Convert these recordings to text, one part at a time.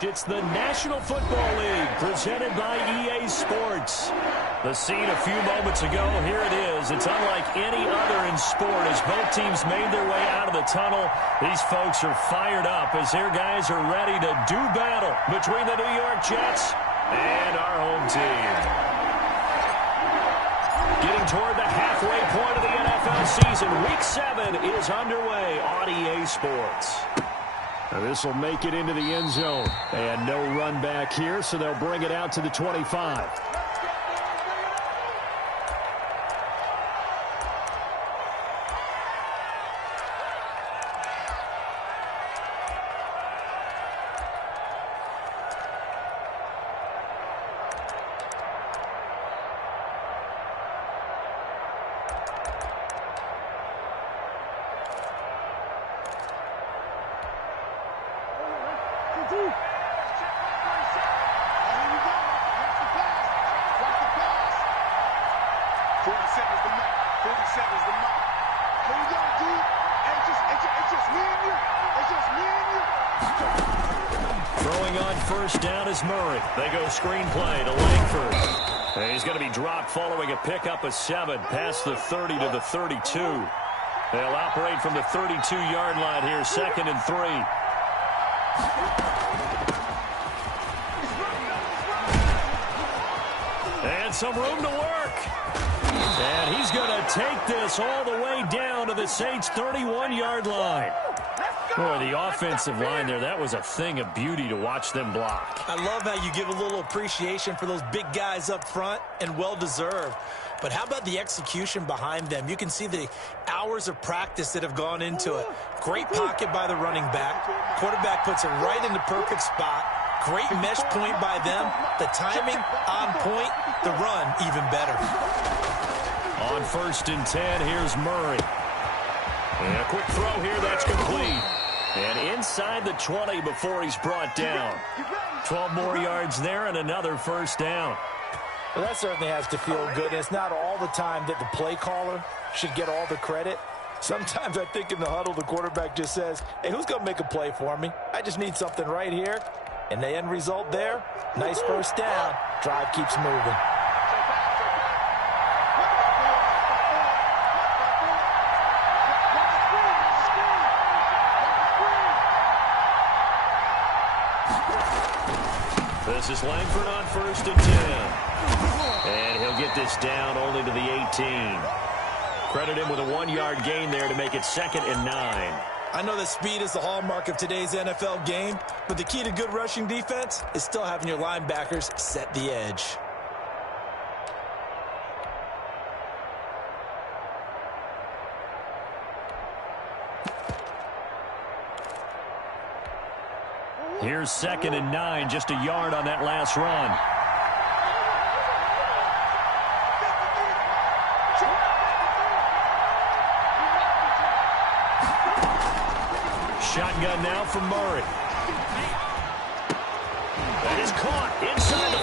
It's the National Football League presented by EA Sports. The scene a few moments ago, here it is. It's unlike any other in sport as both teams made their way out of the tunnel. These folks are fired up as their guys are ready to do battle between the New York Jets and our home team. Getting toward the halfway point of the NFL season, Week 7 is underway on EA Sports. Now this will make it into the end zone. And no run back here, so they'll bring it out to the 25. Throwing on first down is Murray. They go screenplay to Langford. And he's going to be dropped following a pickup of 7 past the 30 to the 32. They'll operate from the 32-yard line here, 2nd and 3. And some room to work. And he's going to take this all the way down to the Saints' 31-yard line. Boy, the offensive line there, that was a thing of beauty to watch them block. I love how you give a little appreciation for those big guys up front, and well-deserved. But how about the execution behind them? You can see the hours of practice that have gone into it. Great pocket by the running back. Quarterback puts it right in the perfect spot. Great mesh point by them. The timing on point. The run even better. On 1st and 10, here's Murray. And a quick throw here, that's complete. And inside the 20 before he's brought down. 12 more yards there and another first down. Well, that certainly has to feel good. It's not all the time that the play caller should get all the credit. Sometimes I think in the huddle, the quarterback just says, hey, who's going to make a play for me? I just need something right here. And the end result there, nice first down. Drive keeps moving. This is Langford on 1st and 10. And he'll get this down only to the 18. Credit him with a 1-yard gain there to make it 2nd and 9. I know that speed is the hallmark of today's NFL game, but the key to good rushing defense is still having your linebackers set the edge. Here's 2nd and 9, just a yard on that last run. Shotgun now from Murray. That is caught inside the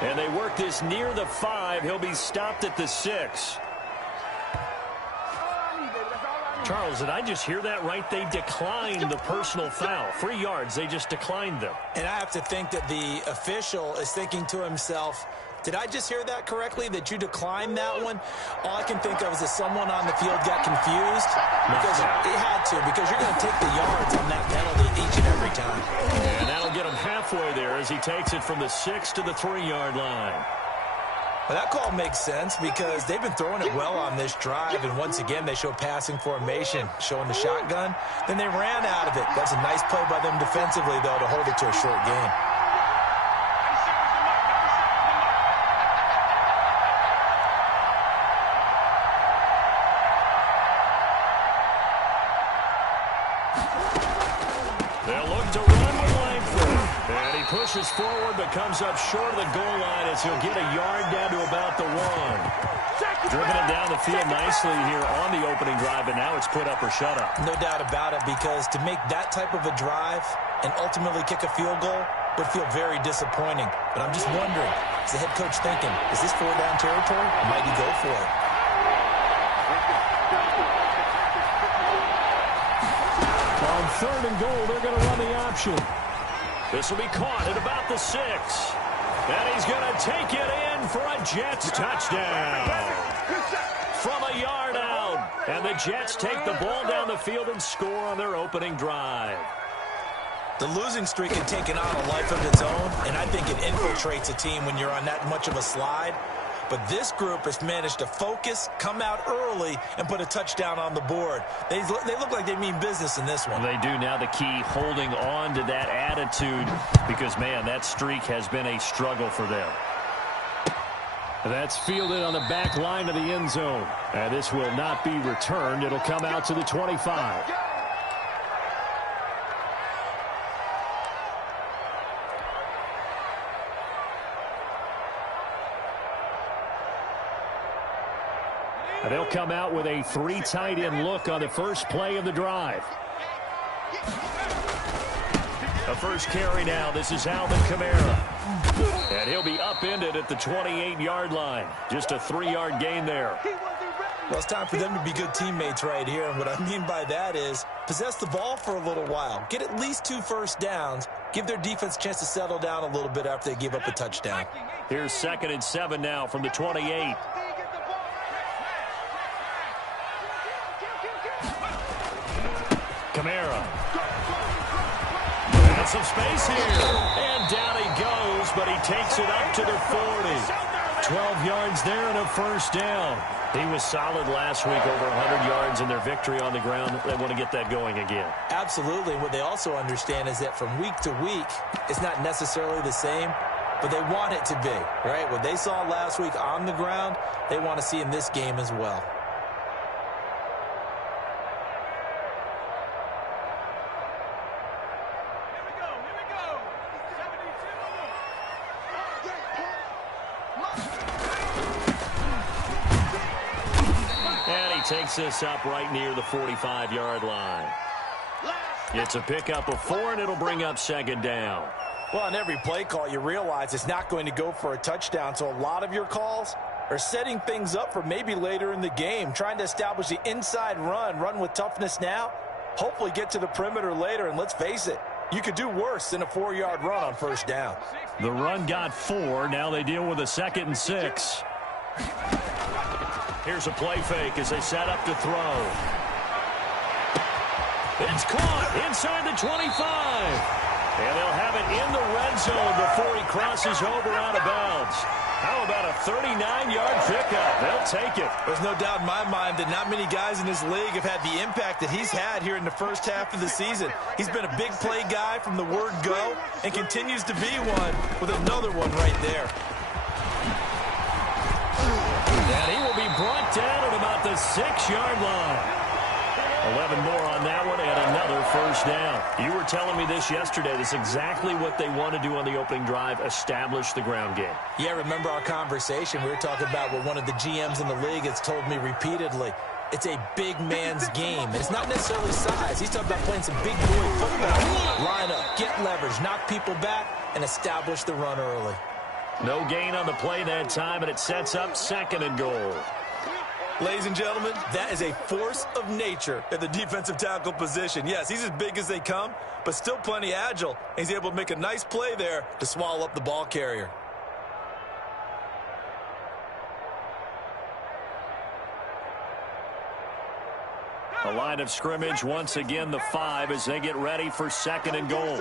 5. And they work this near the 5. He'll be stopped at the 6. Charles, did I just hear that right? They declined the personal foul. 3 yards, they just declined them. And I have to think that the official is thinking to himself, did I just hear that correctly, that you declined that one? All I can think of is that someone on the field got confused. Because it had to, because you're going to take the yards on that penalty each and every time. And that'll get him halfway there as he takes it from the 6 to the 3-yard line. Well, that call makes sense because they've been throwing it well on this drive, and once again they show passing formation, showing the shotgun. Then they ran out of it. That's a nice play by them defensively, though, to hold it to a short game. They'll look to run with Langford. And he pushes forward but comes up short of the goal line as he'll get a yard down to about the 1. Driven it down the field nicely here on the opening drive, and now it's put up or shut up. No doubt about it, because to make that type of a drive and ultimately kick a field goal would feel very disappointing. But I'm just wondering, is the head coach thinking, is this 4-down territory, or might he go for it? On 3rd and goal, they're going to run the option. This will be caught at about the 6. And he's going to take it in for a Jets touchdown. From a yard out. And the Jets take the ball down the field and score on their opening drive. The losing streak had taken on a life of its own, and I think it infiltrates a team when you're on that much of a slide. But this group has managed to focus, come out early, and put a touchdown on the board. They look like they mean business in this one. They do. Now the key, holding on to that attitude, because, man, that streak has been a struggle for them. That's fielded on the back line of the end zone. And this will not be returned. It'll come out to the 25. They'll come out with a 3 tight end look on the first play of the drive. The first carry now. This is Alvin Kamara. And he'll be upended at the 28-yard line. Just a 3-yard gain there. Well, it's time for them to be good teammates right here. And what I mean by that is possess the ball for a little while. Get at least 2 first downs. Give their defense a chance to settle down a little bit after they give up a touchdown. Here's 2nd and 7 now from the 28. Kamara. And some space here. And down he goes, but he takes it up to the 40. 12 yards there and a first down. He was solid last week, over 100 yards in their victory on the ground. They want to get that going again. Absolutely. What they also understand is that from week to week, it's not necessarily the same, but they want it to be, right? What they saw last week on the ground, they want to see in this game as well. Takes this up right near the 45-yard line. It's a pickup of 4, and it'll bring up 2nd down. Well, on every play call, you realize it's not going to go for a touchdown, so a lot of your calls are setting things up for maybe later in the game, trying to establish the inside run with toughness now, hopefully get to the perimeter later, and let's face it, you could do worse than a 4-yard run on first down. The run got 4. Now they deal with a 2nd and 6. Here's a play fake as they set up to throw. It's caught inside the 25. And they'll have it in the red zone before he crosses over out of bounds. How about a 39-yard pickup? They'll take it. There's no doubt in my mind that not many guys in this league have had the impact that he's had here in the first half of the season. He's been a big play guy from the word go and continues to be one with another one right there. And he will be brought down at about the 6-yard line. 11 more on that one and another first down. You were telling me this yesterday. This is exactly what they want to do on the opening drive, establish the ground game. Yeah, remember our conversation? We were talking about what one of the GMs in the league has told me repeatedly. It's a big man's game. It's not necessarily size. He's talking about playing some big boy football. Line up, get leverage, knock people back, and establish the run early. No gain on the play that time, and it sets up 2nd and goal. Ladies and gentlemen, that is a force of nature at the defensive tackle position. Yes, he's as big as they come, but still plenty agile. He's able to make a nice play there to swallow up the ball carrier. The line of scrimmage, once again, the 5 as they get ready for 2nd and goal.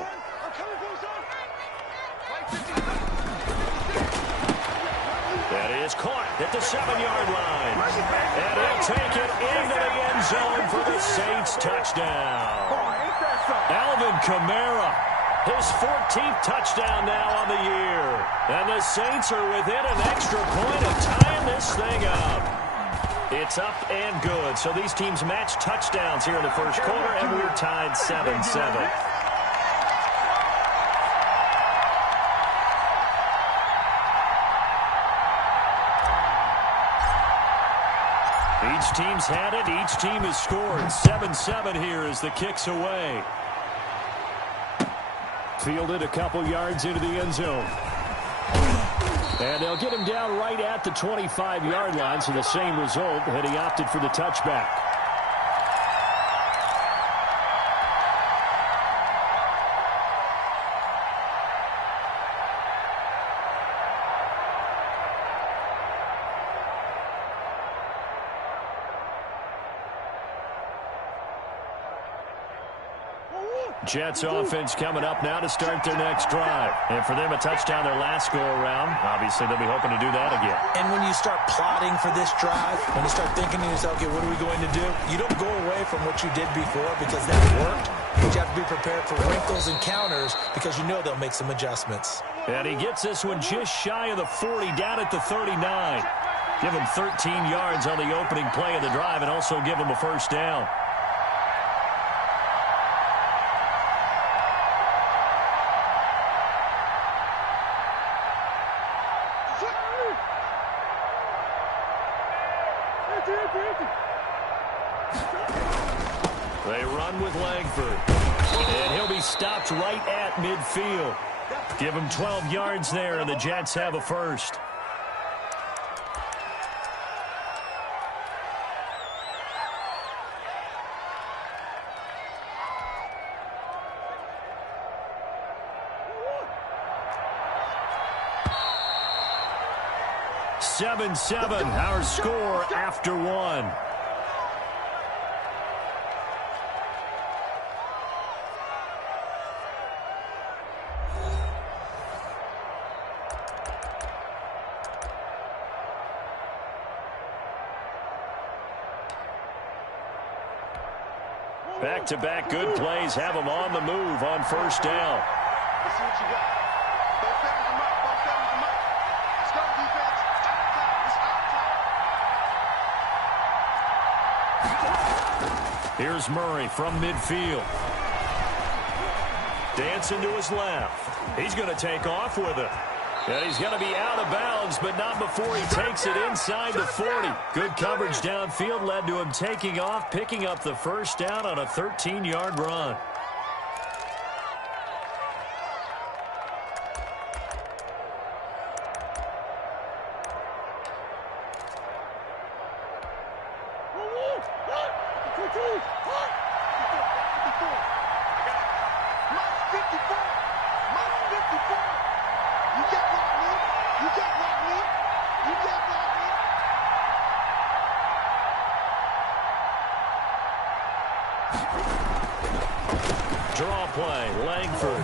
That is caught at the 7-yard line. And he'll take it into the end zone for the Saints touchdown. Alvin Kamara, his 14th touchdown now on the year. And the Saints are within an extra point of tying this thing up. It's up and good. So these teams match touchdowns here in the first quarter, and we're tied 7-7. Each team's had it. Each team has scored. 7-7 here as the kick's away. Fielded a couple yards into the end zone. And they'll get him down right at the 25-yard line, so the same result had he opted for the touchback. Jets offense coming up now to start their next drive. And for them, a touchdown their last go-around. Obviously, they'll be hoping to do that again. And when you start plotting for this drive, when you start thinking to yourself, okay, what are we going to do? You don't go away from what you did before because that worked. But you have to be prepared for wrinkles and counters because you know they'll make some adjustments. And he gets this one just shy of the 40, down at the 39. Give him 13 yards on the opening play of the drive and also give him a first down. They run with Langford. And he'll be stopped right at midfield. Give him 12 yards there, and the Jets have a first. Seven, our score after one. Back-to-back good plays have them on the move on first down. Let's see what you got. Both sevens them up. Both sevens them up. Let's go, defense. It's our time. Here's Murray from midfield. Dancing to his left. He's going to take off with it. And he's going to be out of bounds, but not before he takes it inside the 40. Good coverage downfield led to him taking off, picking up the first down on a 13-yard run. Draw play, Langford.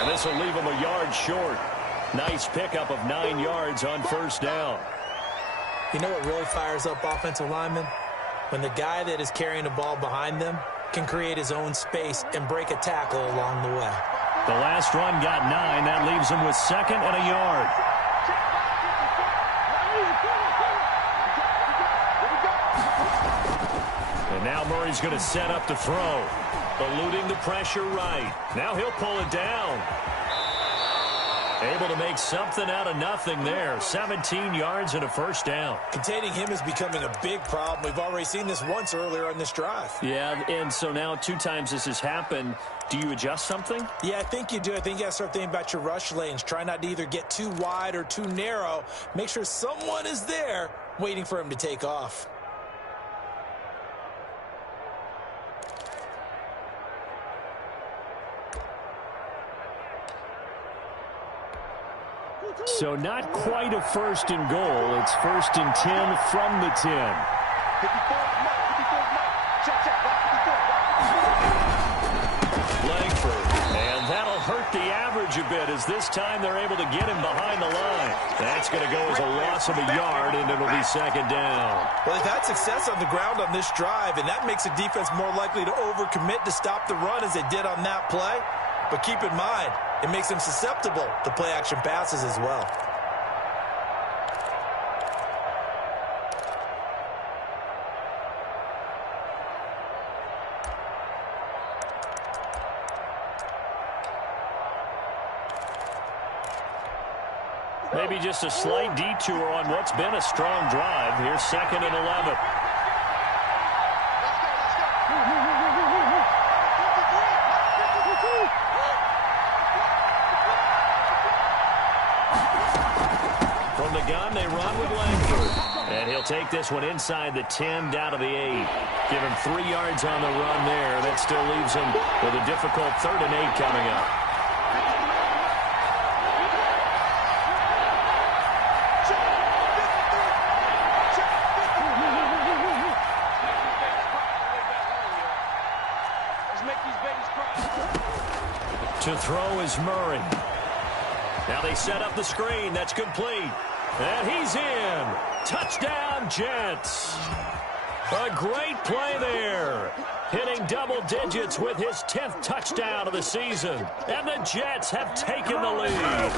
And this will leave him a yard short. Nice pickup of 9 yards on first down. You know what really fires up offensive linemen? When the guy that is carrying the ball behind them can create his own space and break a tackle along the way. The last run got 9. That leaves him with second and a yard. And now Murray's going to set up to throw. Eluding the pressure right. Now he'll pull it down. Able to make something out of nothing there. 17 yards and a first down. Containing him is becoming a big problem. We've already seen this once earlier on this drive. Yeah, and so now 2 times this has happened. Do you adjust something? Yeah, I think you do. I think you got to start thinking about your rush lanes. Try not to either get too wide or too narrow. Make sure someone is there waiting for him to take off. So not quite a first and goal. It's first and 10 from the 10. Langford. And that'll hurt the average a bit as this time they're able to get him behind the line. That's going to go as a loss of a yard, and it'll be second down. Well, they've had success on the ground on this drive, and that makes the defense more likely to overcommit to stop the run as they did on that play. But keep in mind, it makes them susceptible to play-action passes as well. Maybe just a slight detour on what's been a strong drive. Here's second and 11. From the gun, they run with Langford. And he'll take this one inside the 10, down to the 8. Give him 3 yards on the run there. That still leaves him with a difficult 3rd and 8 coming up. Let's make you To throw is Murray. Now they set up the screen. That's complete. And he's in. Touchdown, Jets. A great play there. Hitting double digits with his 10th touchdown of the season. And the Jets have taken the lead.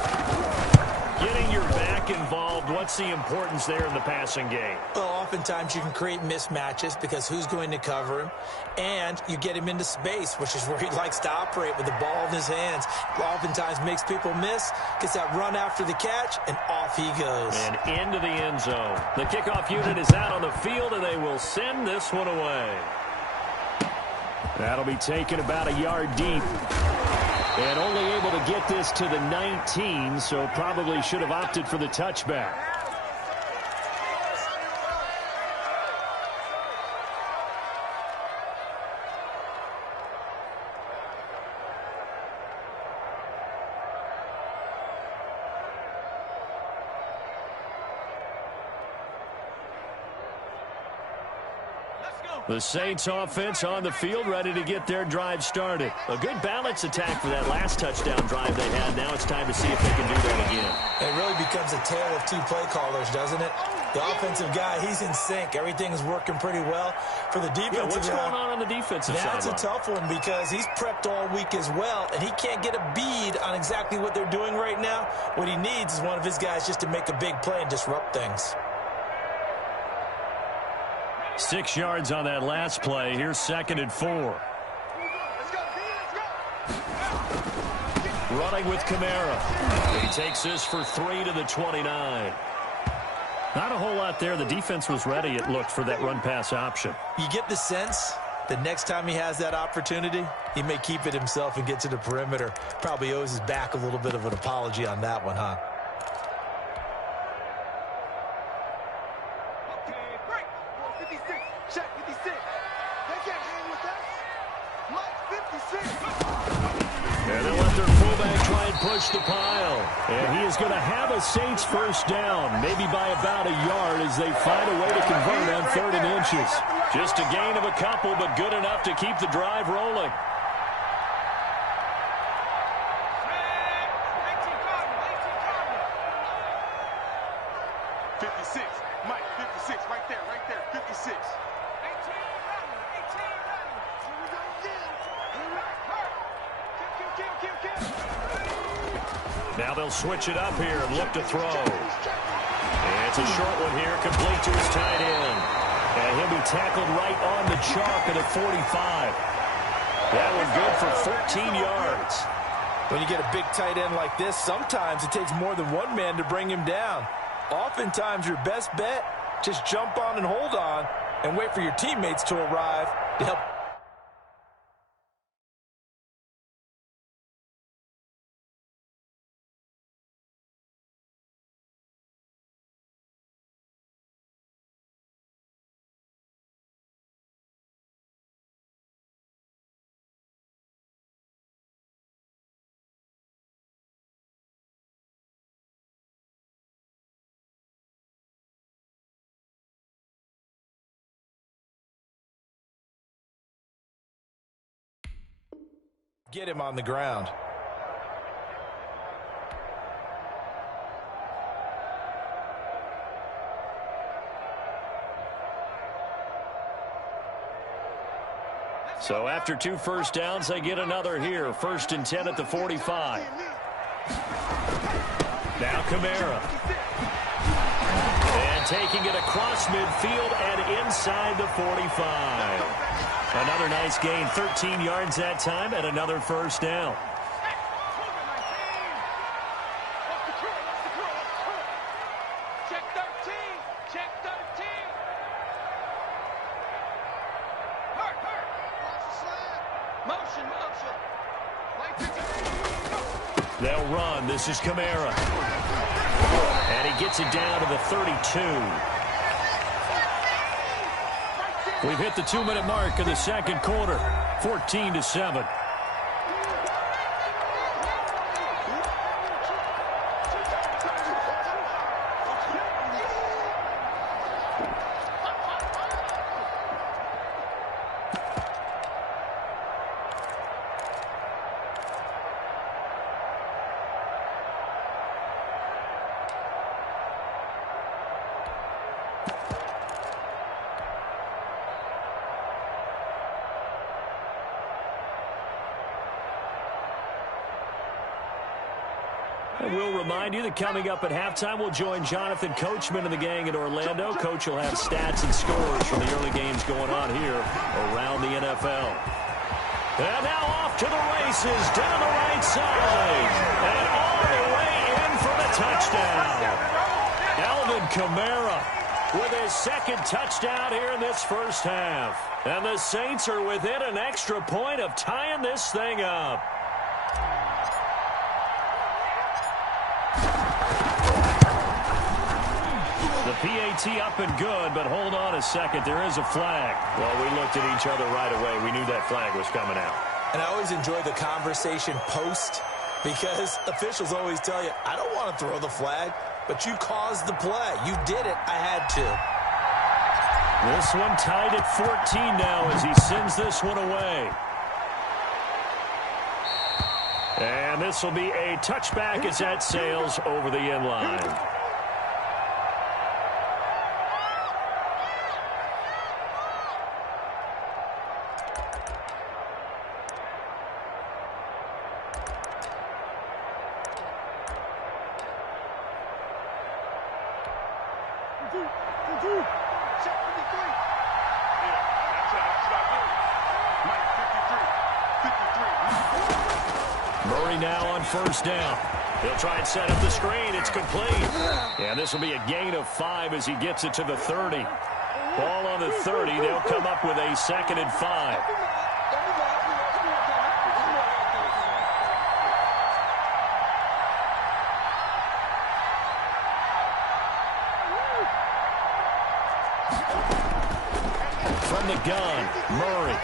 Getting your back involved, what's the importance there in the passing game? Well, oftentimes you can create mismatches because who's going to cover him? And you get him into space, which is where he likes to operate with the ball in his hands. Oftentimes makes people miss, gets that run after the catch, and off he goes. And into the end zone. The kickoff unit is out on the field, and they will send this one away. That'll be taken about a yard deep. And only able to get this to the 19, so probably should have opted for the touchback. The Saints offense on the field, ready to get their drive started. A good balance attack for that last touchdown drive they had. Now it's time to see if they can do that again. It really becomes a tale of two play callers, doesn't it? The offensive guy, he's in sync. Everything's working pretty well. For the defensive what's going on the defensive side? That's a tough one because he's prepped all week as well, and he can't get a bead on exactly what they're doing right now. What he needs is one of his guys just to make a big play and disrupt things. 6 yards on that last play. Here's 2nd and 4. Running with Kamara. He takes this for 3 to the 29. Not a whole lot there. The defense was ready, it looked, for that run-pass option. You get the sense the next time he has that opportunity, he may keep it himself and get to the perimeter. Probably owes his back a little bit of an apology on that one, huh? Push the pile. And he is going to have a Saints first down, maybe by about a yard as they find a way to convert on 3rd and inches. Just a gain of a couple, but good enough to keep the drive rolling. Now they'll switch it up here and look to throw. And it's a short one here, complete to his tight end. And he'll be tackled right on the chalk at a 45. That one good for 14 yards. When you get a big tight end like this, sometimes it takes more than one man to bring him down. Oftentimes your best bet, just jump on and hold on and wait for your teammates to arrive to help. Get him on the ground. So after 2 first downs, they get another here. 1st and 10 at the 45. Now Kamara. And taking it across midfield and inside the 45. Another nice gain, 13 yards that time, and another first down. Check 13. Check 13. Motion. They'll run. This is Kamara. And he gets it down to the 32. We've hit the 2-minute mark of the 2nd quarter, 14-7. And we'll remind you that coming up at halftime, we'll join Jonathan Coachman and the gang in Orlando. Coach will have stats and scores from the early games going on here around the NFL. And now off to the races, down the right side, and all the way in for the touchdown. Alvin Kamara with his second touchdown here in this first half. And the Saints are within an extra point of tying this thing up. The PAT up and good, but hold on a second. There is a flag. Well, we looked at each other right away. We knew that flag was coming out. And I always enjoy the conversation post because officials always tell you, I don't want to throw the flag, but you caused the play. You did it. I had to. This one tied at 14 now as he sends this one away. And this will be a touchback as that sails over the end line. Murray now on first down. He'll try and set up the screen. It's complete. And this will be a gain of 5 as he gets it to the 30. Ball on the 30. They'll come up with a 2nd and 5. From the gun, Murray.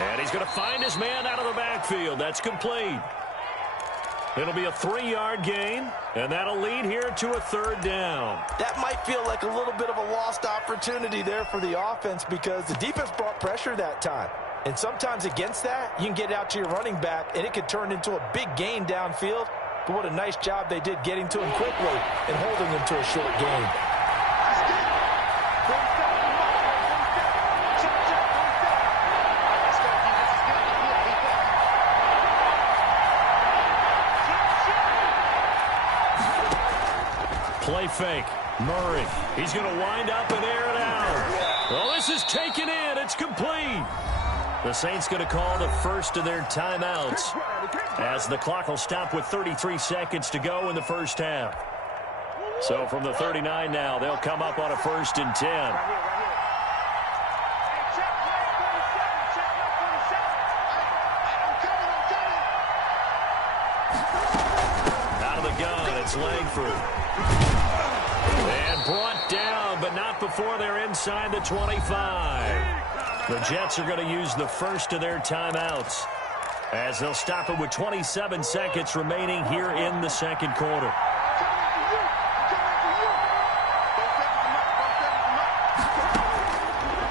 And he's going to find his man out of the backfield. That's complete. It'll be a 3-yard gain, and that'll lead here to a 3rd down. That might feel like a little bit of a lost opportunity there for the offense because the defense brought pressure that time. And sometimes against that, you can get out to your running back, and it could turn into a big gain downfield. But what a nice job they did getting to him quickly and holding him to a short gain. Play fake. Murray. He's going to wind up and air it out. Well, this is taken in. It's complete. The Saints going to call the first of their timeouts as the clock will stop with 33 seconds to go in the first half. So from the 39 now, they'll come up on a 1st and 10. Out of the gun, it's Langford. And brought down, but not before they're inside the 25. The Jets are going to use the first of their timeouts as they'll stop it with 27 seconds remaining here in the second quarter.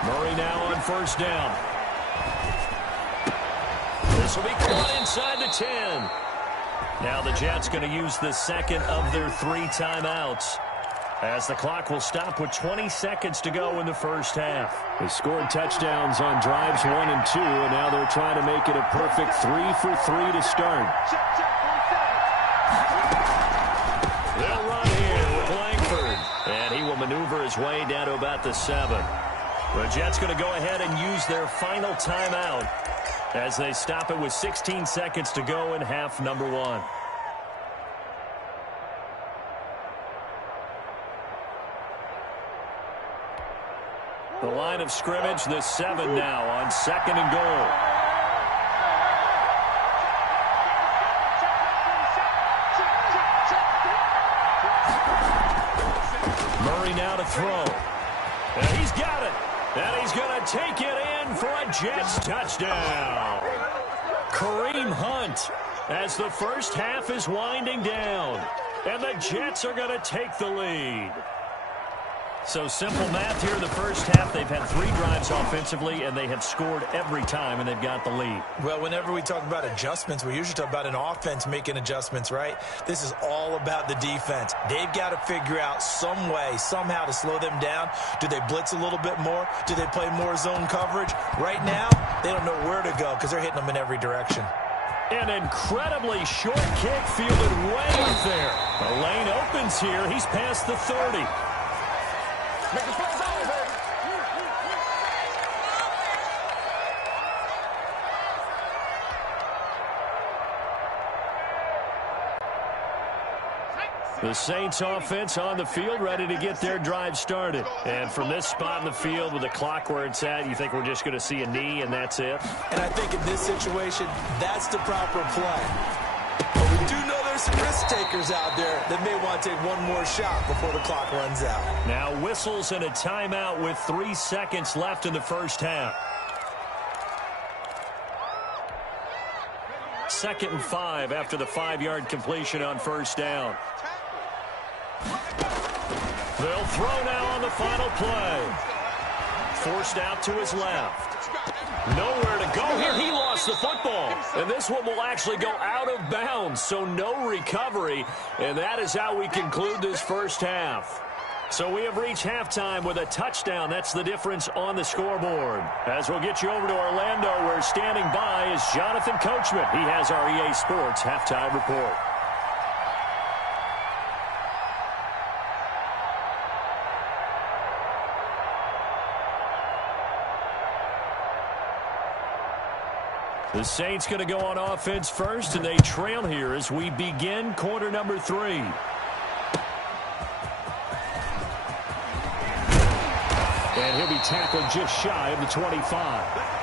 Murray now on first down. This will be caught inside the 10. Now the Jets going to use the second of their 3 timeouts as the clock will stop with 20 seconds to go in the first half. They scored touchdowns on drives 1 and 2, and now they're trying to make it a perfect 3 for 3 to start. They'll run here with Langford, and he will maneuver his way down to about the 7. The Jets going to go ahead and use their final timeout as they stop it with 16 seconds to go in half number 1. The line of scrimmage, the 7 now on 2nd and goal. Murray now to throw. And he's got it. And he's going to take it in for a Jets touchdown. Kareem Hunt as the first half is winding down. And the Jets are going to take the lead. So simple math here in the first half. They've had 3 drives offensively, and they have scored every time, and they've got the lead. Well, whenever we talk about adjustments, we usually talk about an offense making adjustments, right? This is all about the defense. They've got to figure out some way, somehow to slow them down. Do they blitz a little bit more? Do they play more zone coverage? Right now, they don't know where to go because they're hitting them in every direction. An incredibly short kick fielded way up there. The lane opens here. He's past the 30. The Saints offense on the field, ready to get their drive started. And from this spot in the field with the clock where it's at, you think we're just going to see a knee and that's it? And I think in this situation, that's the proper play. But we do know there's some risk takers out there that may want to take one more shot before the clock runs out. Now whistles and a timeout with 3 seconds left in the first half. 2nd and 5 after the 5-yard completion on first down. They'll throw now on the final play. Forced out to his left. Nowhere to go here. He lost the football. And this one will actually go out of bounds, so no recovery. And that is how we conclude this first half. So we have reached halftime with a touchdown. That's the difference on the scoreboard. As we'll get you over to Orlando, where standing by is Jonathan Coachman. He has our EA Sports halftime report. The Saints going to go on offense first, and they trail here as we begin quarter number 3. And he'll be tackled just shy of the 25.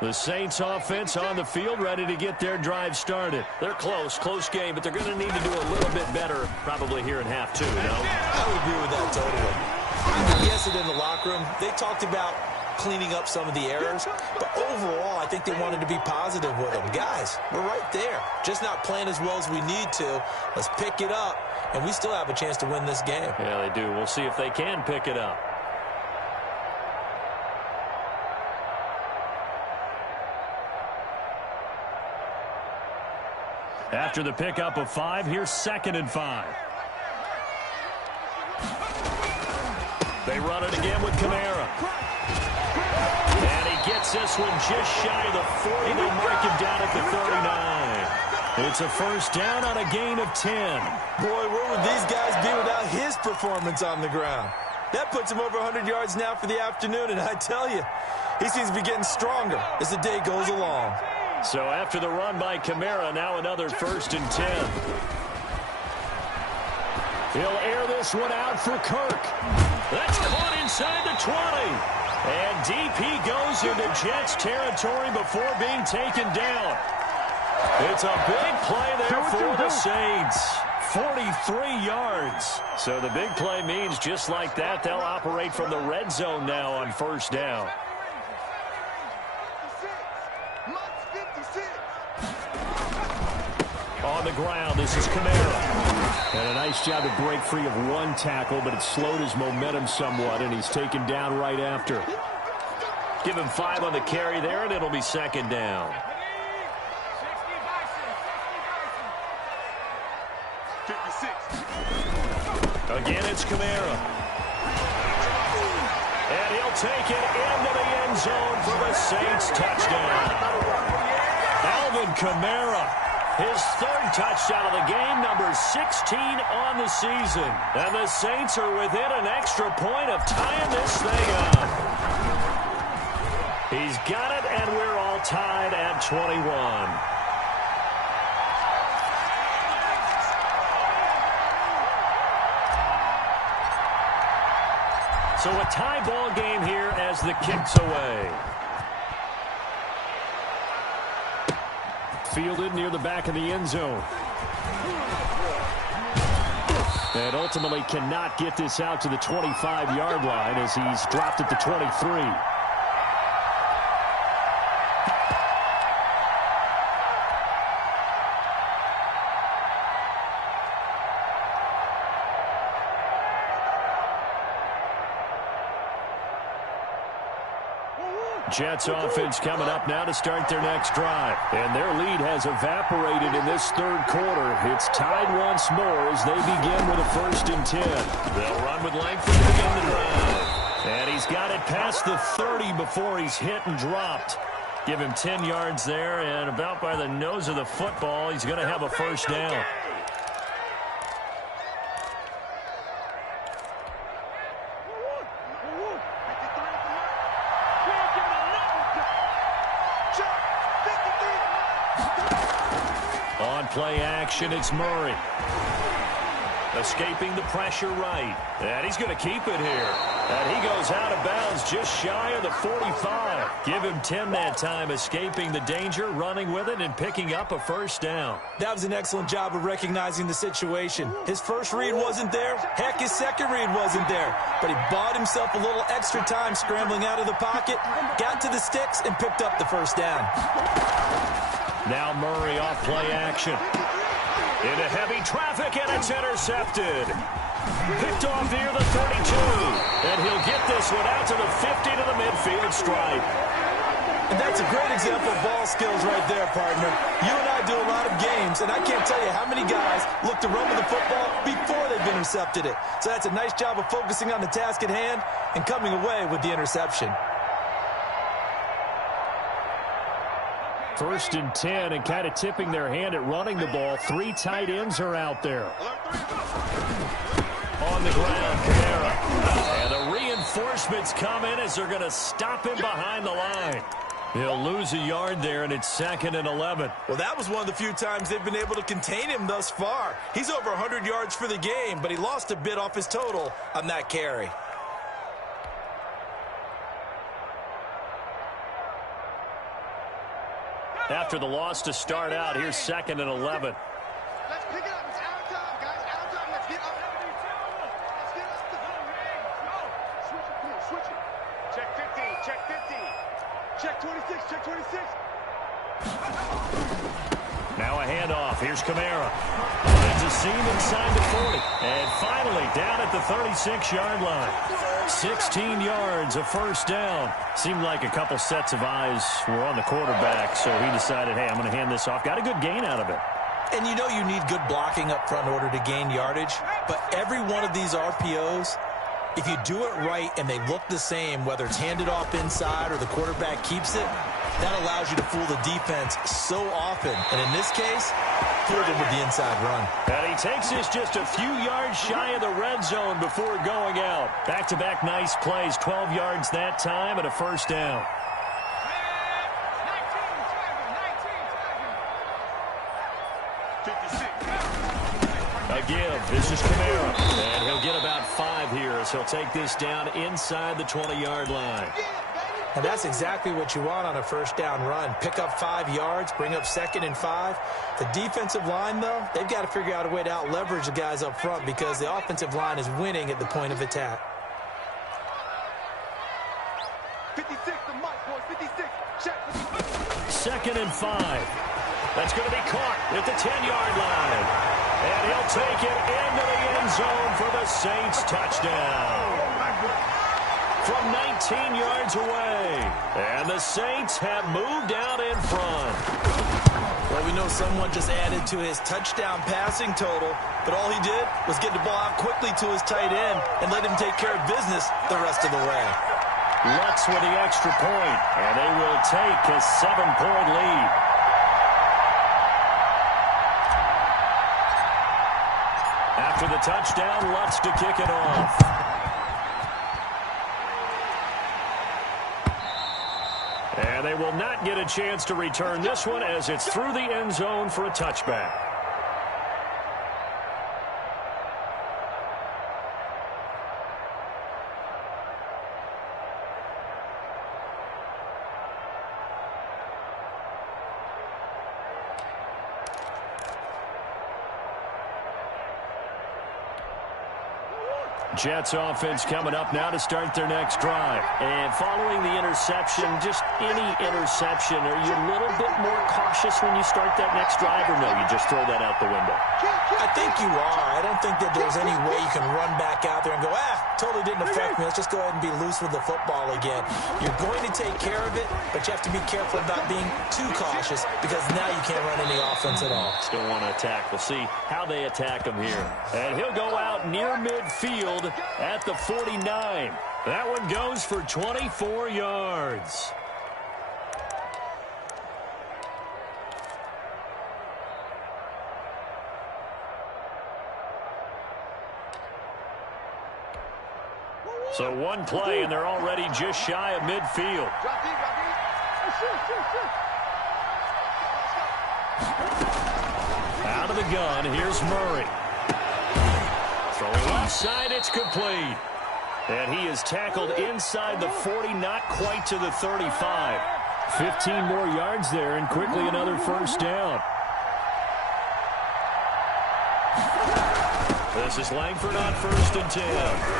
The Saints offense on the field, ready to get their drive started. They're close game, but they're going to need to do a little bit better probably here in half 2, you know? I would agree with that totally. Yes, in the locker room, they talked about cleaning up some of the errors, but overall, I think they wanted to be positive with them. Guys, we're right there. Just not playing as well as we need to. Let's pick it up, and we still have a chance to win this game. Yeah, they do. We'll see if they can pick it up. After the pickup of 5, here's 2nd and 5. They run it again with Kamara. And he gets this one just shy of the 40. They mark him down at the 39. It's a first down on a gain of 10. Boy, where would these guys be without his performance on the ground? That puts him over 100 yards now for the afternoon, and I tell you, he seems to be getting stronger as the day goes along. So after the run by Kamara, now another 1st and 10. He'll air this one out for Kirk. That's caught inside the 20. And deep he goes into Jets territory before being taken down. It's a big play there for the Saints. 43 yards. So the big play means just like that, they'll operate from the red zone now on first down. On the ground, this is Kamara. And a nice job to break free of one tackle, but it slowed his momentum somewhat, and he's taken down right after. Give him 5 on the carry there, and it'll be 2nd down. 56. Again, it's Kamara. And he'll take it into the end zone for the Saints touchdown. Alvin Kamara. His 3rd touchdown of the game, number 16 on the season. And the Saints are within an extra point of tying this thing up. He's got it, and we're all tied at 21. So a tie ball game here as the kick's away. Fielded near the back of the end zone. And ultimately cannot get this out to the 25-yard line as he's dropped at the 23. Jets offense coming up now to start their next drive. And their lead has evaporated in this third quarter. It's tied once more as they begin with a 1st and 10. They'll run with Langford to begin the drive. And he's got it past the 30 before he's hit and dropped. Give him 10 yards there, and about by the nose of the football, he's going to have a 1st down. On play action, it's Murray. Escaping the pressure right. And he's going to keep it here. And he goes out of bounds just shy of the 45. Give him 10 that time, escaping the danger, running with it, and picking up a 1st down. That was an excellent job of recognizing the situation. His first read wasn't there. Heck, his second read wasn't there. But he bought himself a little extra time scrambling out of the pocket, got to the sticks, and picked up the 1st down. Now Murray off play action. Into heavy traffic, and it's intercepted. Picked off near the 32. And he'll get this one out to the 50 to the midfield stripe. And that's a great example of ball skills right there, partner. You and I do a lot of games, and I can't tell you how many guys look to run with the football before they've intercepted it. So that's a nice job of focusing on the task at hand and coming away with the interception. 1st and 10, and kind of tipping their hand at running the ball. 3 tight ends are out there. On the ground, Kamara. And the reinforcements come in as they're going to stop him behind the line. He'll lose a yard there, and it's 2nd and 11. Well, that was one of the few times they've been able to contain him thus far. He's over 100 yards for the game, but he lost a bit off his total on that carry. After the loss to start out, here's 2nd and 11. Let's pick it up. It's out of time, guys. Out of time. Let's get up. Let's get up. Go. Switch it, please. Switch it. Check 15. Check 15. Check 26. Check 26. Now a handoff. Here's Kamara. Finds a seam inside the 40. And finally down at the 36-yard line. 16 yards, a 1st down. Seemed like a couple sets of eyes were on the quarterback, so he decided, hey, I'm going to hand this off. Got a good gain out of it. And you know you need good blocking up front in order to gain yardage, but every one of these RPOs, if you do it right and they look the same, whether it's handed off inside or the quarterback keeps it, that allows you to fool the defense so often. And in this case, fooled him with the inside run. And he takes this just a few yards shy of the red zone before going out. Back-to-back nice plays, 12 yards that time and a 1st down. A give. This is Kamara. And he'll get about 5 here as he'll take this down inside the 20-yard line. And that's exactly what you want on a 1st down run. Pick up 5 yards, bring up 2nd and 5. The defensive line, though, they've got to figure out a way to out-leverage the guys up front because the offensive line is winning at the point of attack. 56, the mic, boys. 56. Check. 2nd and 5. That's going to be caught at the 10-yard line. And he'll take it into the end zone for the Saints touchdown. From 19 yards away. And the Saints have moved out in front. Well, we know someone just added to his touchdown passing total, but all he did was get the ball out quickly to his tight end and let him take care of business the rest of the way. Lutz with the extra point, and they will take a 7-point lead. After the touchdown, Lutz to kick it off. And they will not get a chance to return this one as it's through the end zone for a touchback. Jets offense coming up now to start their next drive. And following the interception, just any interception, are you a little bit more cautious when you start that next drive, or no, you just throw that out the window? I think you are. I don't think that there's any way you can run back out there and go, totally didn't affect me. Let's just go ahead and be loose with the football again. You're going to take care of it, but you have to be careful about being too cautious because now you can't run any offense at all. Still want to attack. We'll see how they attack him here. And he'll go out near midfield at the 49. That one goes for 24 yards. So one play, and they're already just shy of midfield. Out of the gun, here's Murray. Throwing left side, it's complete. And he is tackled inside the 40, not quite to the 35. 15 more yards there, and quickly another first down. This is Langford on 1st and 10.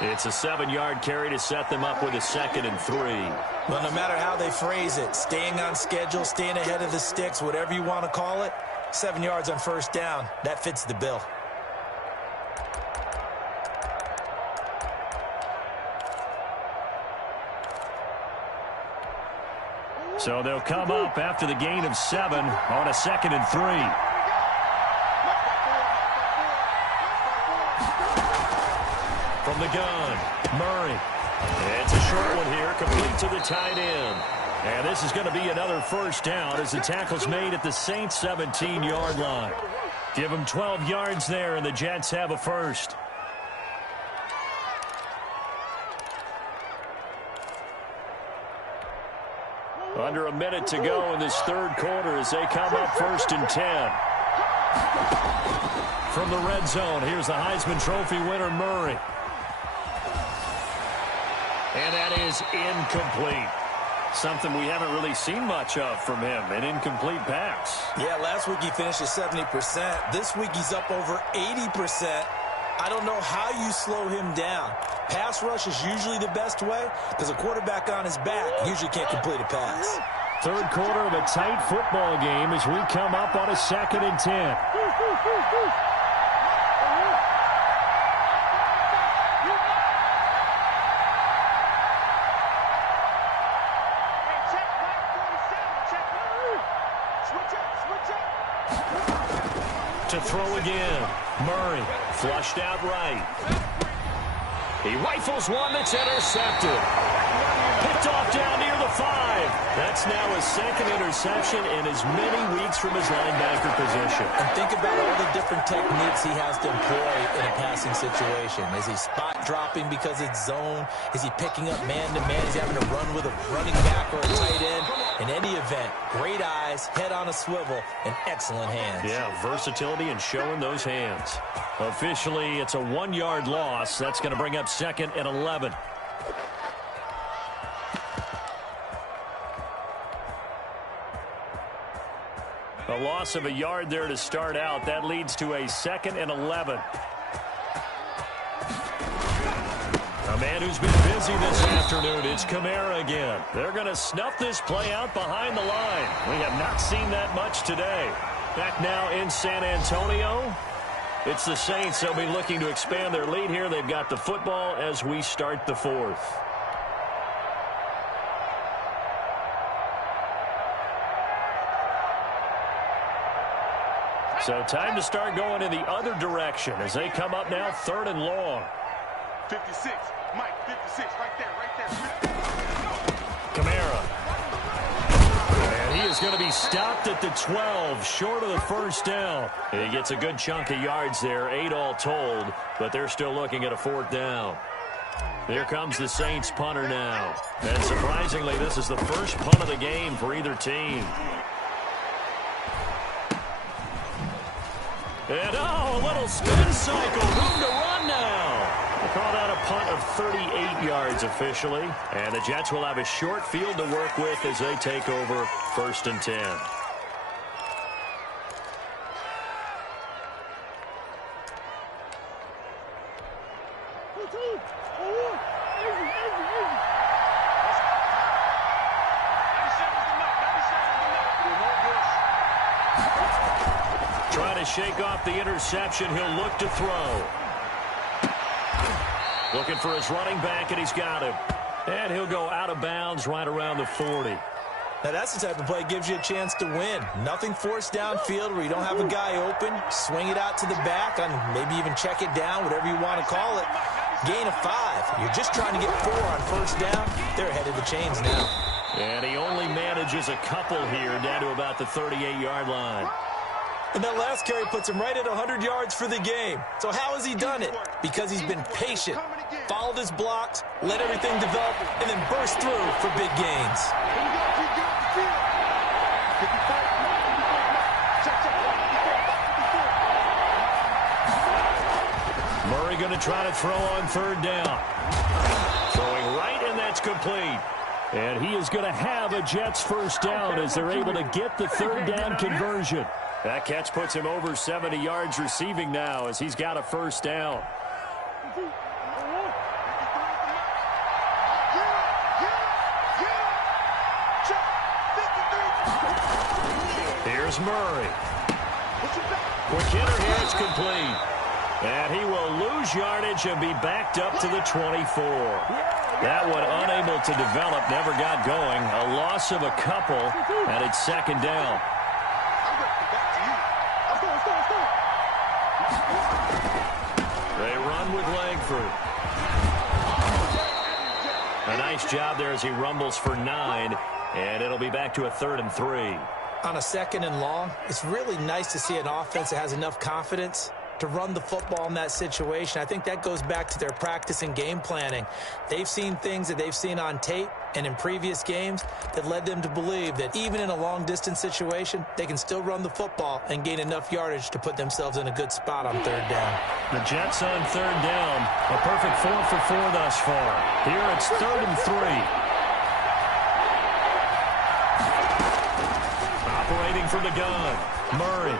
It's a 7-yard carry to set them up with a 2nd and 3. Well, no matter how they phrase it, staying on schedule, staying ahead of the sticks, whatever you want to call it, 7 yards on 1st down, that fits the bill. So they'll come up after the gain of 7 on a 2nd and 3. From the gun, Murray. It's a short one here, complete to the tight end. And this is going to be another first down as the tackle's made at the Saints' 17-yard line. Give them 12 yards there, and the Jets have a first. Under a minute to go in this third quarter as they come up 1st and 10. From the red zone, here's the Heisman Trophy winner, Murray. And that is incomplete. Something we haven't really seen much of from him, an incomplete pass. Yeah, last week he finished at 70%. This week he's up over 80%. I don't know how you slow him down. Pass rush is usually the best way because a quarterback on his back usually can't complete a pass. Third quarter of a tight football game as we come up on a 2nd and 10. To throw again. Murray flushed out right. He rifles one that's intercepted. Picked off down near the 5. That's now his 2nd interception in as many weeks from his linebacker position. And think about all the different techniques he has to employ in a passing situation. Is he spot dropping because it's zone? Is he picking up man-to-man? Is he having to run with a running back or a tight end? In any event, great eyes, head on a swivel, and excellent hands. Yeah, versatility and showing those hands. Officially, it's a 1-yard loss. That's going to bring up 2nd and 11. A loss of a yard there to start out. That leads to a 2nd and 11. A man who's been busy this afternoon, it's Kamara again. They're going to snuff this play out behind the line. We have not seen that much today. Back now in San Antonio. It's the Saints. They'll be looking to expand their lead here. They've got the football as we start the 4th. So time to start going in the other direction as they come up now 3rd and long. 56, Mike, 56, right there. Kamara. And he is going to be stopped at the 12, short of the first down. He gets a good chunk of yards there, 8 all told, but they're still looking at a 4th down. Here comes the Saints punter now. And surprisingly, this is the first punt of the game for either team. And a little spin cycle, room to run now. They call that a punt of 38 yards officially. And the Jets will have a short field to work with as they take over 1st and 10. Trying to shake off the interception. He'll look to throw. Looking for his running back, and he's got him. And he'll go out of bounds right around the 40. Now, that's the type of play that gives you a chance to win. Nothing forced downfield where you don't have a guy open. Swing it out to the back, and maybe even check it down, whatever you want to call it. Gain of 5. You're just trying to get 4 on first down. They're ahead of the chains now. And he only manages a couple here down to about the 38-yard line. And that last carry puts him right at 100 yards for the game. So how has he done it? Because he's been patient, followed his blocks, let everything develop, and then burst through for big gains. Murray going to try to throw on third down. Throwing right, and that's complete. And he is going to have a Jets first down as they're able to get the third down conversion. That catch puts him over 70 yards receiving now as he's got a first down. Here's Murray. Quick hitter here, it's complete. And he will lose yardage and be backed up to the 24. That one unable to develop, never got going. A loss of a couple, and it's second down. They run with Langford. A nice job there as he rumbles for 9, and it'll be back to a 3rd and 3. On a 2nd and long, it's really nice to see an offense that has enough confidence to run the football in that situation. I think that goes back to their practice and game planning. They've seen things that they've seen on tape and in previous games that led them to believe that even in a long-distance situation, they can still run the football and gain enough yardage to put themselves in a good spot on 3rd down. The Jets on 3rd down. A perfect 4 for 4 thus far. Here it's 3rd and 3. Operating from the gun. Murray.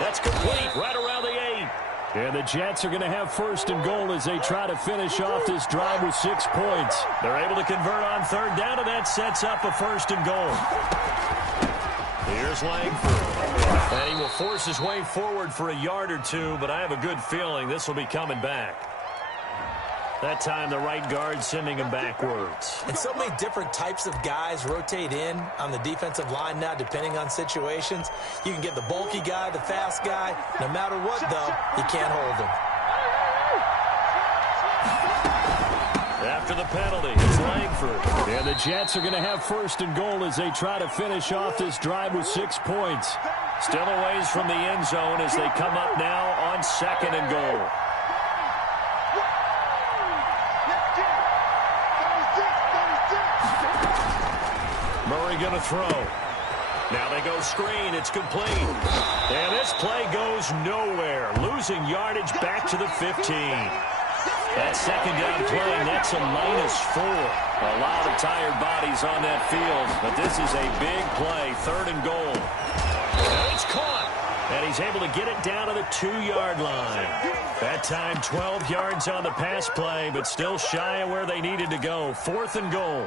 That's complete right around the 8. And the Jets are going to have 1st and goal as they try to finish off this drive with 6 points. They're able to convert on 3rd down, and that sets up a 1st and goal. Here's Langford. And he will force his way forward for a yard or 2, but I have a good feeling this will be coming back. That time, the right guard sending him backwards. And so many different types of guys rotate in on the defensive line now, depending on situations. You can get the bulky guy, the fast guy. No matter what, though, you can't hold him. After the penalty, it's Langford. And the Jets are going to have 1st and goal as they try to finish off this drive with 6 points. Still a ways from the end zone as they come up now on 2nd and goal. Murray going to throw. Now they go screen. It's complete. And this play goes nowhere. Losing yardage back to the 15. That 2nd down play, that's a -4. A lot of tired bodies on that field. But this is a big play. 3rd and goal. And it's caught. And he's able to get it down to the 2-yard line. That time 12 yards on the pass play, but still shy of where they needed to go. 4th and goal.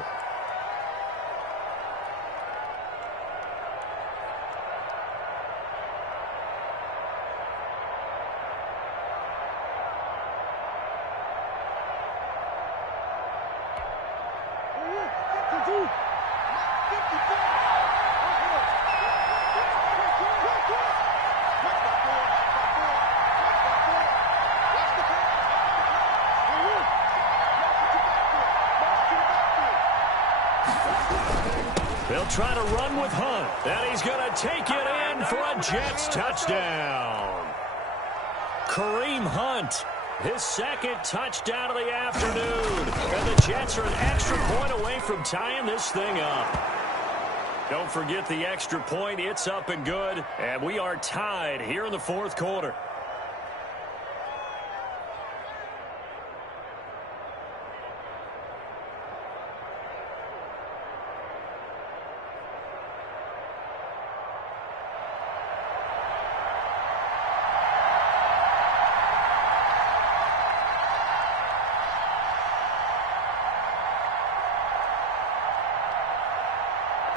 They'll try to run with Hunt, and he's going to take it in for a Jets touchdown. Kareem Hunt, his 2nd touchdown of the afternoon. And the Jets are an extra point away from tying this thing up. Don't forget the extra point. It's up and good, and we are tied here in the 4th quarter.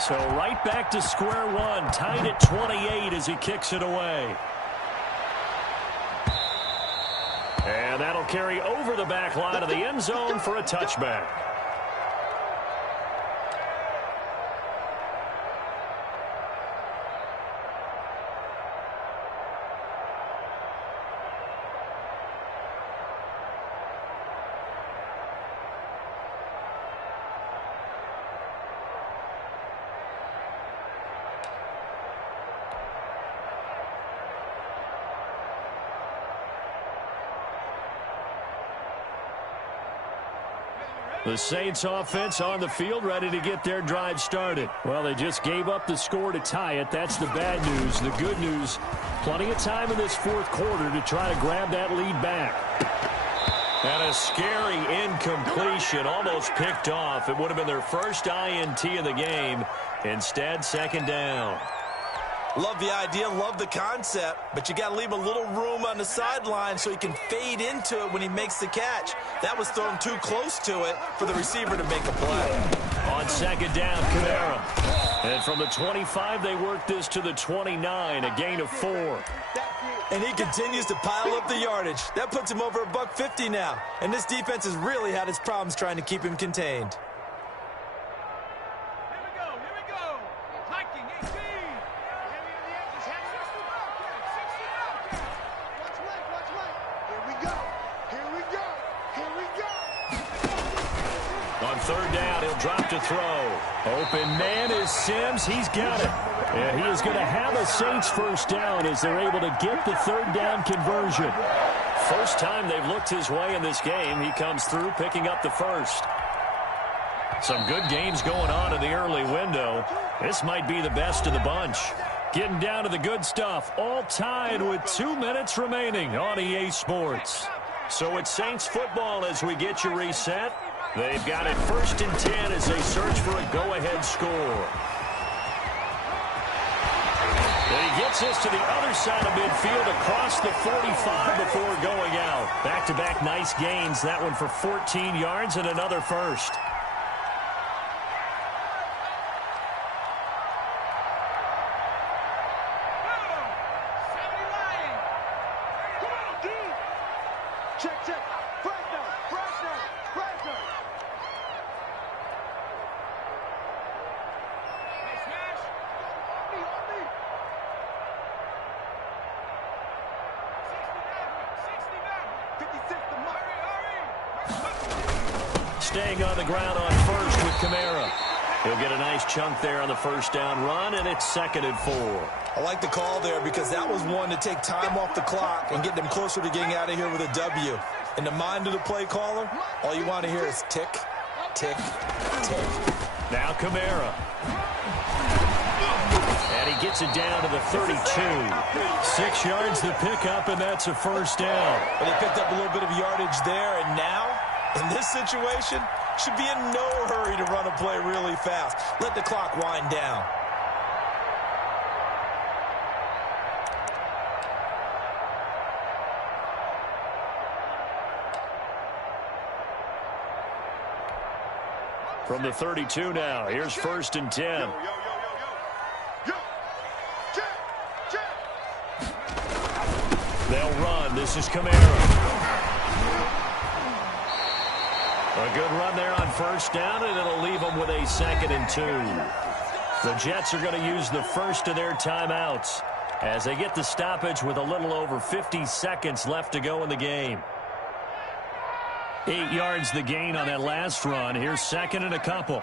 So right back to square one, tied at 28 as he kicks it away. And that'll carry over the back line of the end zone for a touchback. The Saints offense on the field, ready to get their drive started. Well, they just gave up the score to tie it. That's the bad news. The good news, plenty of time in this fourth quarter to try to grab that lead back. And a scary incompletion, almost picked off. It would have been their first INT in the game. Instead, second down. Love the idea, love the concept, but you got to leave a little room on the sideline so he can fade into it when he makes the catch. That was thrown too close to it for the receiver to make a play. On second down, Kamara. And from the 25, they work this to the 29, a gain of 4. And he continues to pile up the yardage. That puts him over $150 now. And this defense has really had its problems trying to keep him contained. Third down, he'll drop to throw. Open man is Sims. He's got it. And he is going to have a Saints first down as they're able to get the third down conversion. First time they've looked his way in this game. He comes through picking up the first. Some good games going on in the early window. This might be the best of the bunch. Getting down to the good stuff. All tied with 2 minutes remaining on EA Sports. So it's Saints football as we get you reset. They've got it 1st and 10 as they search for a go-ahead score. And he gets us to the other side of midfield across the 45 before going out. Back-to-back nice gains. That one for 14 yards and another first. Staying on the ground on first with Kamara. He'll get a nice chunk there on the first down run, and it's 2nd and 4. I like the call there because that was one to take time off the clock and get them closer to getting out of here with a W. In the mind of the play caller, all you want to hear is tick, tick, tick. Now Kamara. And he gets it down to the 32. 6 yards the pickup, and that's a first down. But they picked up a little bit of yardage there, and now, in this situation, should be in no hurry to run a play really fast. Let the clock wind down. From the 32 now, here's 1st and 10. They'll run. This is Kamara. A good run there on first down, and it'll leave them with a 2nd and 2. The Jets are going to use the first of their timeouts as they get the stoppage with a little over 50 seconds left to go in the game. 8 yards the gain on that last run. Here's 2nd and a couple.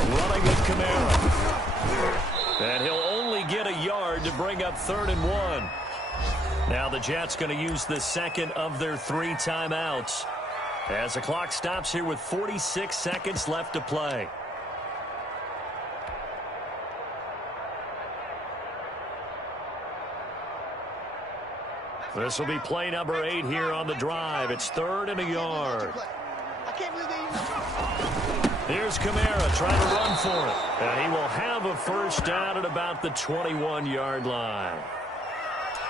Running with Kamara. And he'll only get a yard to bring up 3rd and 1. Now the Jets going to use the 2nd of their 3 timeouts as the clock stops here with 46 seconds left to play. This will be play number 8 here on the drive. It's 3rd and a yard. Here's Kamara trying to run for it. And he will have a first down at about the 21-yard line.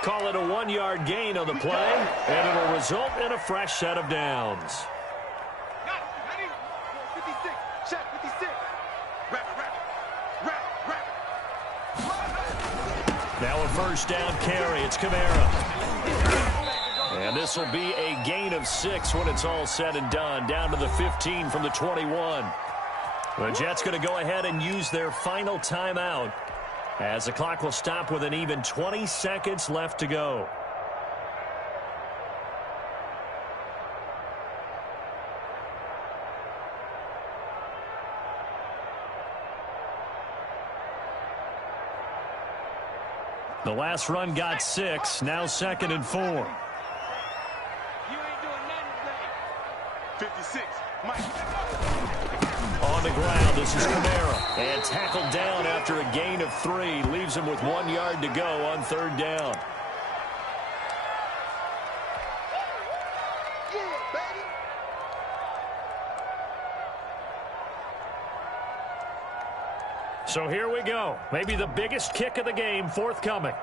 Call it a 1-yard gain on the play, and it'll result in a fresh set of downs. Ready? 56. Check. first down carry. It's Kamara. And this will be a gain of 6 when it's all said and done. Down to the 15 from the 21. The Jets going to go ahead and use their final timeout as the clock will stop with an even 20 seconds left to go. The last run got 6. Now 2nd and 4. You ain't doing nothing today. 56. On the ground, this is Kamara. And tackled down after a gain of 3. Leaves him with 1 yard to go on 3rd down. So here we go. Maybe the biggest kick of the game forthcoming.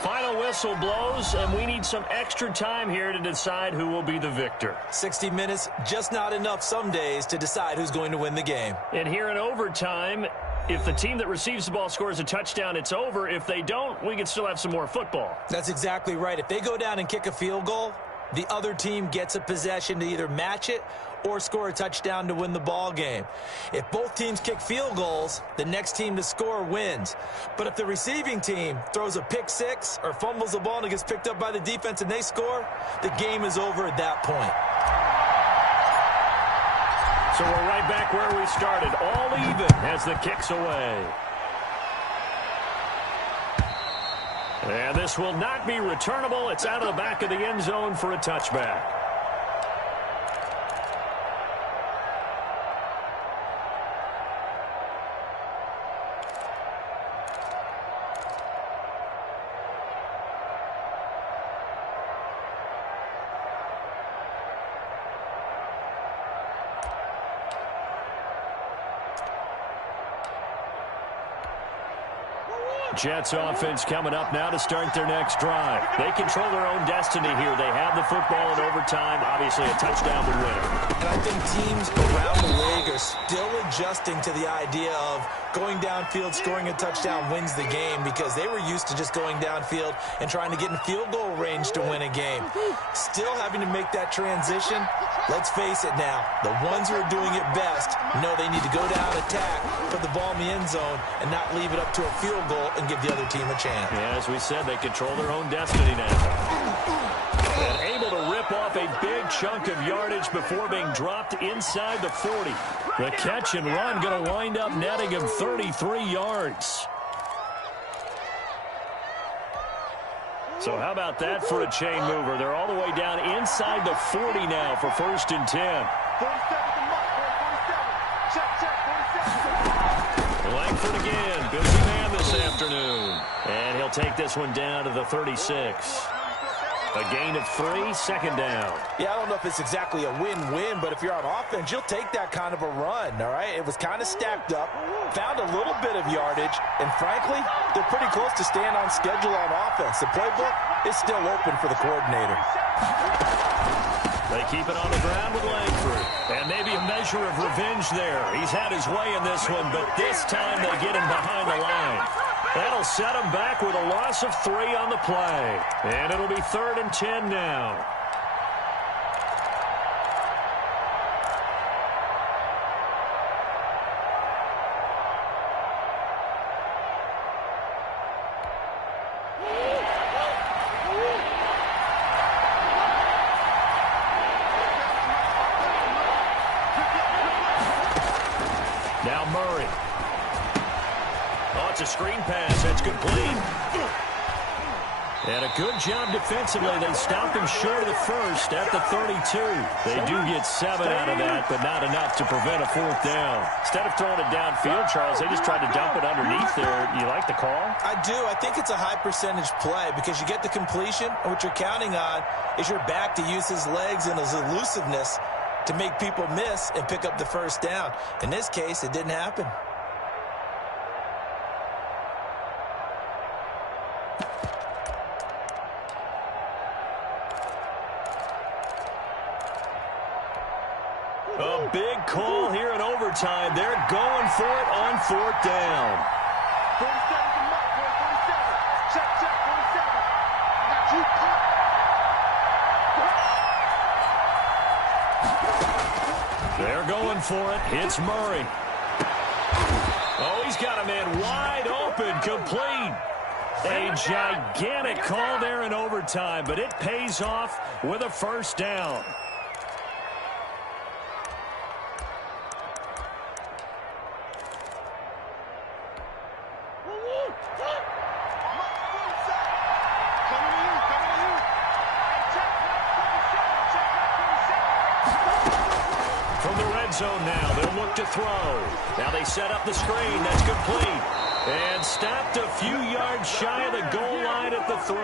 Final whistle blows, and we need some extra time here to decide who will be the victor. 60 minutes, just not enough some days to decide who's going to win the game. And here in overtime, if the team that receives the ball scores a touchdown, it's over. If they don't, we can still have some more football. That's exactly right. If they go down and kick a field goal, the other team gets a possession to either match it or score a touchdown to win the ball game. If both teams kick field goals, the next team to score wins. But if the receiving team throws a pick 6 or fumbles the ball and it gets picked up by the defense and they score, the game is over at that point. So we're right back where we started, all even as the kick's away. And this will not be returnable. It's out of the back of the end zone for a touchback. Jets offense coming up now to start their next drive. They control their own destiny here. They have the football in overtime. Obviously, a touchdown would win it. And I think teams around the league are still adjusting to the idea of going downfield, scoring a touchdown wins the game, because they were used to just going downfield and trying to get in field goal range to win a game. Still having to make that transition. Let's face it now, the ones who are doing it best know they need to go down, attack, put the ball in the end zone, and not leave it up to a field goal and give the other team a chance. Yeah, as we said, they control their own destiny now. And able to rip off a big chunk of yardage before being dropped inside the 40. The catch and run going to wind up netting him 33 yards. So how about that for a chain mover? They're all the way down inside the 40 now for 1st and 10. 47 to Mark, 47. Check, 47. Langford again, busy man this afternoon. And he'll take this one down to the 36. A gain of 3, 2nd down. Yeah, I don't know if it's exactly a win-win, but if you're on offense, you'll take that kind of a run, all right? It was kind of stacked up, found a little bit of yardage, and frankly, they're pretty close to staying on schedule on offense. The playbook is still open for the coordinator. They keep it on the ground with Langford. And maybe a measure of revenge there. He's had his way in this one, but this time they get him behind the line. That'll set him back with a loss of 3 on the play. And it'll be 3rd and 10 now. Now Murray. Oh, it's a screen pass. That's complete. And a good job defensively. They stopped him short of the first at the 32. They do get 7 out of that, but not enough to prevent a 4th down. Instead of throwing it downfield, Charles, they just tried to dump it underneath there. You like the call? I do. I think it's a high percentage play because you get the completion, and what you're counting on is your back to use his legs and his elusiveness to make people miss and pick up the 1st down. In this case, it didn't happen. A big call here in overtime. They're going for it on 4th down. 47 to They're going for it. It's Murray. Oh, he's got a man wide open, complete. A gigantic call there in overtime, but it pays off with a first down. From the red zone now, they'll look to throw. Now they set up the screen. That's complete. And stopped a few yards shy of the goal line at the 3.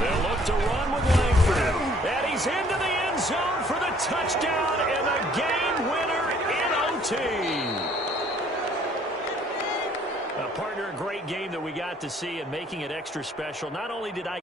They'll look to run with Langford. And he's into the end zone for the touchdown and the game winner in OT. Partner, a great game that we got to see and making it extra special. Not only did I